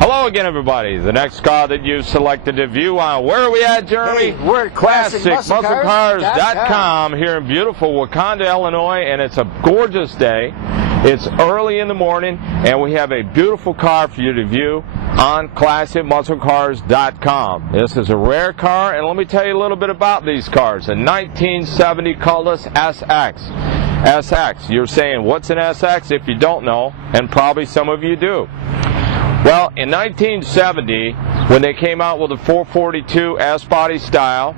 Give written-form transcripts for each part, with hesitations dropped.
Hello again, everybody. The next car that you selected to view on, where are we at, Jeremy? Hey, we're at ClassicMuscleCars.com here in beautiful Wauconda, Illinois, and it's a gorgeous day. It's early in the morning, and we have a beautiful car for you to view on ClassicMuscleCars.com. This is a rare car, and let me tell you a little bit about these cars. A 1970 Cutlass SX. SX. You're saying, what's an SX? If you don't know, and probably some of you do. Well, in 1970, when they came out with the 442 S-body style,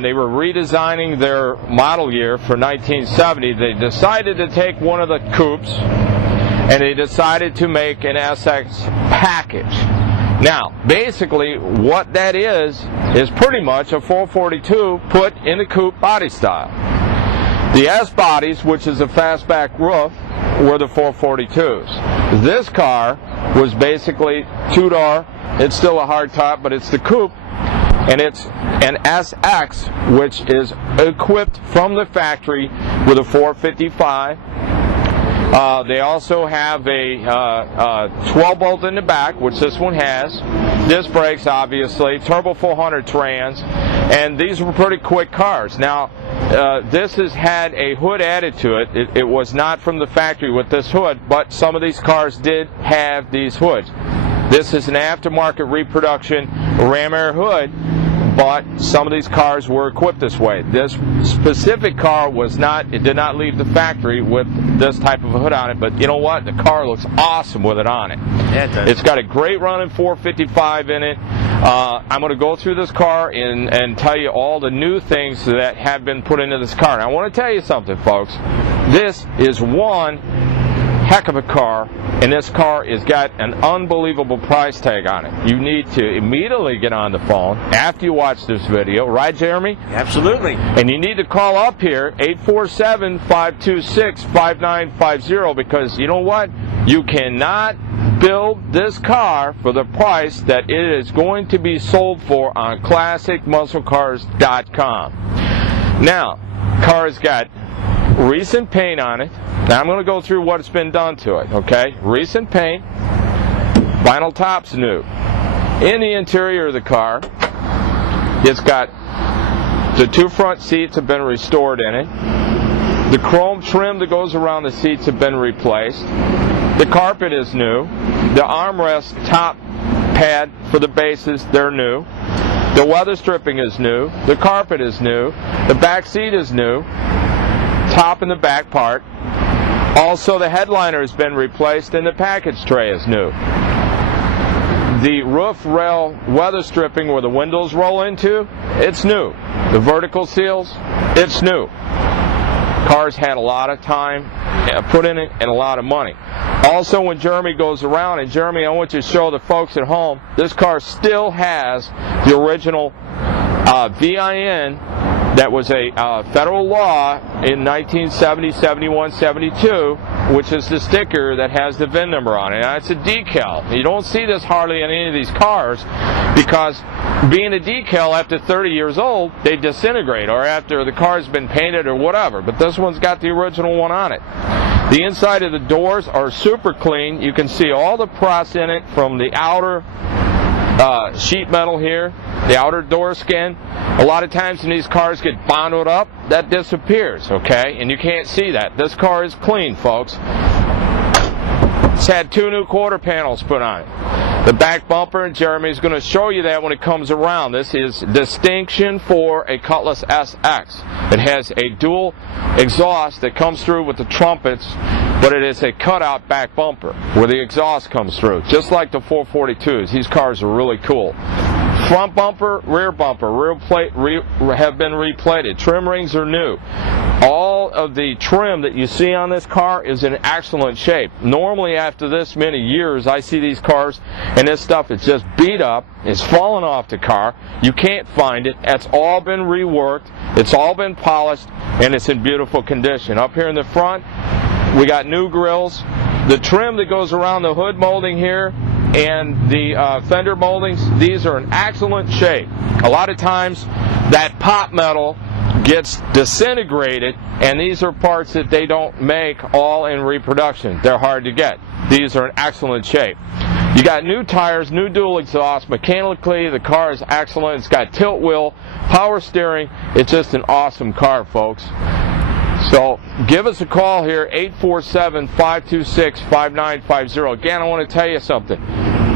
they were redesigning their model year for 1970. They decided to take one of the coupes, and they decided to make an SX package. Now, basically, what that is pretty much a 442 put in the coupe body style. The S-bodies, which is a fastback roof, were the 442s. This car was basically two-door. It's still a hardtop, but it's the coupe, and it's an SX, which is equipped from the factory with a 455. They also have a 12-bolt in the back, which this one has. Disc brakes, obviously. Turbo 400 trans. And these were pretty quick cars. Now, this has had a hood added to it. It was not from the factory with this hood, but some of these cars did have these hoods. This is an aftermarket reproduction Ram Air hood, but some of these cars were equipped this way. This specific car was not, it did not leave the factory with this type of a hood on it, but you know what? The car looks awesome with it on it. Yeah, it does. It's got a great running 455 in it. I'm going to go through this car and tell you all the new things that have been put into this car. And I want to tell you something, folks. This is one heck of a car, and this car has got an unbelievable price tag on it. You need to immediately get on the phone after you watch this video, right, Jeremy? Absolutely. And you need to call up here, 847-526-5950, because you know what? You cannot build this car for the price that it is going to be sold for on ClassicMuscleCars.com. Now, car's got recent paint on it. Now I'm going to go through what's been done to it, okay? Recent paint, vinyl top's new. In the interior of the car, it's got the two front seats have been restored in it. The chrome trim that goes around the seats have been replaced. The carpet is new. The armrest top pad for the bases, they're new. The weather stripping is new. The carpet is new. The back seat is new. Top and the back part. Also, the headliner has been replaced and the package tray is new. The roof rail weather stripping where the windows roll into, it's new. The vertical seals, it's new. Car's had a lot of time put in it and a lot of money. Also, when Jeremy goes around, and Jeremy, I want you to show the folks at home, this car still has the original VIN that was a federal law in 1970, 71, 72, which is the sticker that has the VIN number on it. Now, it's a decal. You don't see this hardly in any of these cars because being a decal after 30 years old, they disintegrate, or after the car's been painted or whatever. But this one's got the original one on it. The inside of the doors are super clean. You can see all the pros in it from the outer sheet metal here, the outer door skin. A lot of times when these cars get bonded up, that disappears, okay? And you can't see that. This car is clean, folks. It's had two new quarter panels put on it. The back bumper, and Jeremy's going to show you that when it comes around. This is distinction for a Cutlass SX. It has a dual exhaust that comes through with the trumpets, but it is a cutout back bumper where the exhaust comes through, just like the 442s. These cars are really cool. Front bumper, rear plate have been replated. Trim rings are new. All of the trim that you see on this car is in excellent shape. Normally, after this many years, I see these cars and this stuff is just beat up. It's fallen off the car. You can't find it. It's all been reworked. It's all been polished, and it's in beautiful condition. Up here in the front, we got new grills. The trim that goes around the hood molding here and the fender moldings, these are in excellent shape. A lot of times that pop metal gets disintegrated, and these are parts that they don't make all in reproduction. They're hard to get. These are in excellent shape. You got new tires, new dual exhaust. Mechanically, the car is excellent. It's got tilt wheel, power steering. It's just an awesome car, folks. So give us a call here, 847-526-5950. Again, I want to tell you something.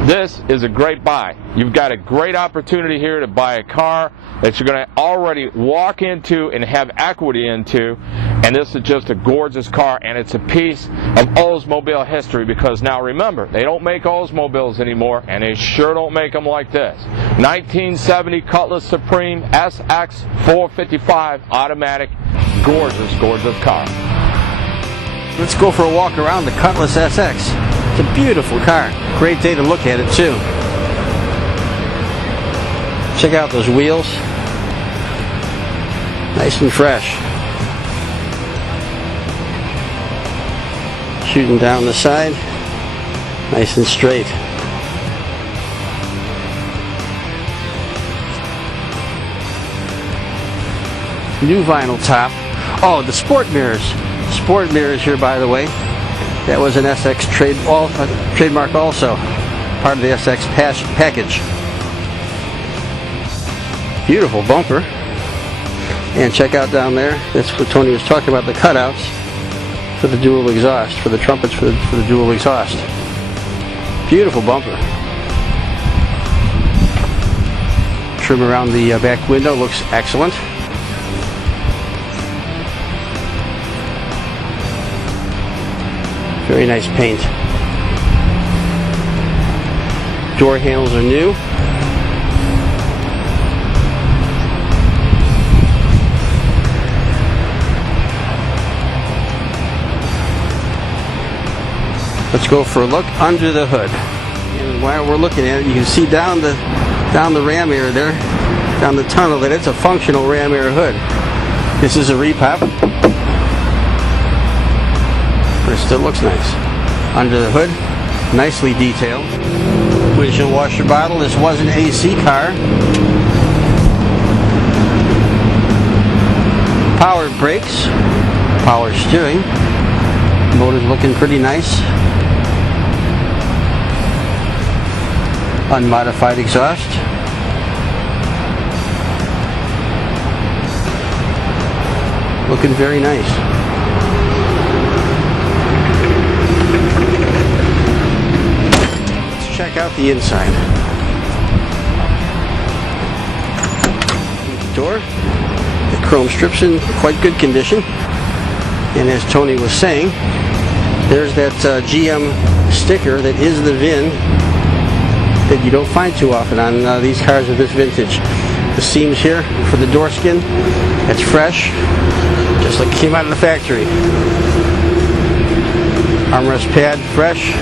This is a great buy. You've got a great opportunity here to buy a car that you're going to already walk into and have equity into. And this is just a gorgeous car, and it's a piece of Oldsmobile history, because now remember, they don't make Oldsmobiles anymore, and they sure don't make them like this. 1970 Cutlass Supreme SX 455 automatic. Gorgeous, gorgeous car. Let's go for a walk around the Cutlass SX. It's a beautiful car. Great day to look at it too. Check out those wheels. Nice and fresh. Shooting down the side. Nice and straight. New vinyl top. Oh, the sport mirrors. Sport mirrors here, by the way. That was an SX trademark also. Part of the SX package. Beautiful bumper. And check out down there. That's what Tony was talking about, the cutouts for the dual exhaust, for the trumpets for the dual exhaust. Beautiful bumper. Trim around the back window looks excellent. Very nice paint. Door handles are new. Let's go for a look under the hood. And while we're looking at it, you can see down the ram air there, down the tunnel, that it's a functional ram air hood. This is a repop. But it still looks nice. Under the hood, nicely detailed. Windshield washer bottle. This was an AC car. Power brakes, power steering. Motor's looking pretty nice. Unmodified exhaust. Looking very nice. Check out the inside. The door, the chrome strips in quite good condition, and as Tony was saying, there's that GM sticker that is the VIN that you don't find too often on these cars of this vintage. The seams here for the door skin, it's fresh, just like it came out of the factory. Armrest pad, fresh.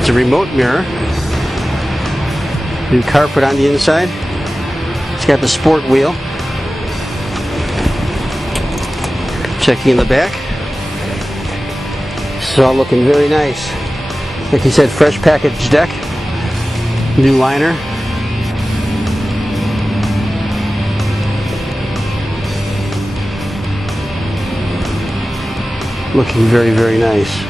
It's a remote mirror. New carpet on the inside. It's got the sport wheel. Checking in the back. This is all looking very nice. Like he said, fresh package deck. New liner. Looking very, very nice.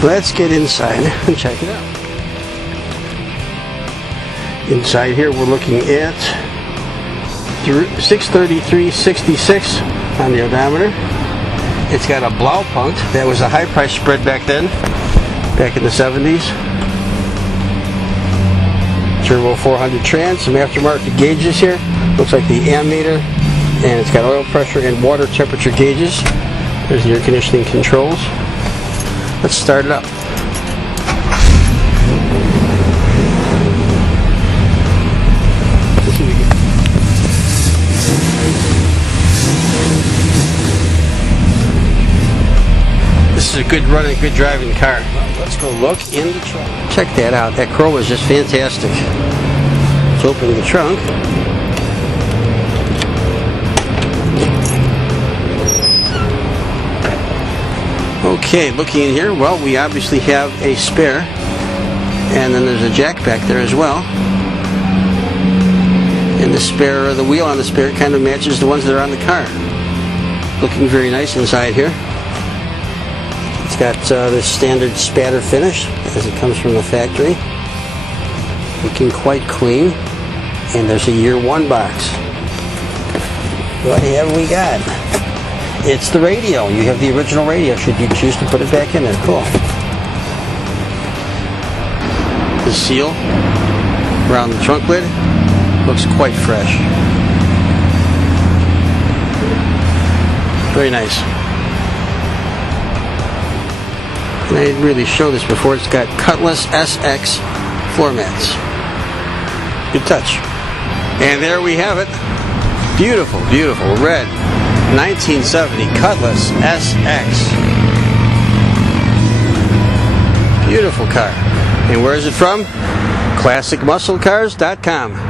Let's get inside and check it out. Inside here we're looking at 633.66 on the odometer. It's got a Blaupunkt. That was a high price spread back then, back in the 70s. Turbo 400 trans, some aftermarket gauges here. Looks like the ammeter, and it's got oil pressure and water temperature gauges. There's the air conditioning controls. Let's start it up. This is a good running, good driving car. Let's go look in the trunk. Check that out. That chrome is just fantastic. Let's open the trunk. Okay, looking in here, well, we obviously have a spare, and then there's a jack back there as well. And the spare, the wheel on the spare kind of matches the ones that are on the car. Looking very nice inside here. Let's got this standard spatter finish as it comes from the factory. Looking quite clean. And there's a year one box. What have we got? It's the radio. You have the original radio should you choose to put it back in there. Cool. The seal around the trunk lid looks quite fresh. Very nice. And I didn't really show this before. It's got Cutlass SX floor mats. Good touch. And there we have it. Beautiful, beautiful red 1970 Cutlass SX. Beautiful car. And where is it from? ClassicMuscleCars.com.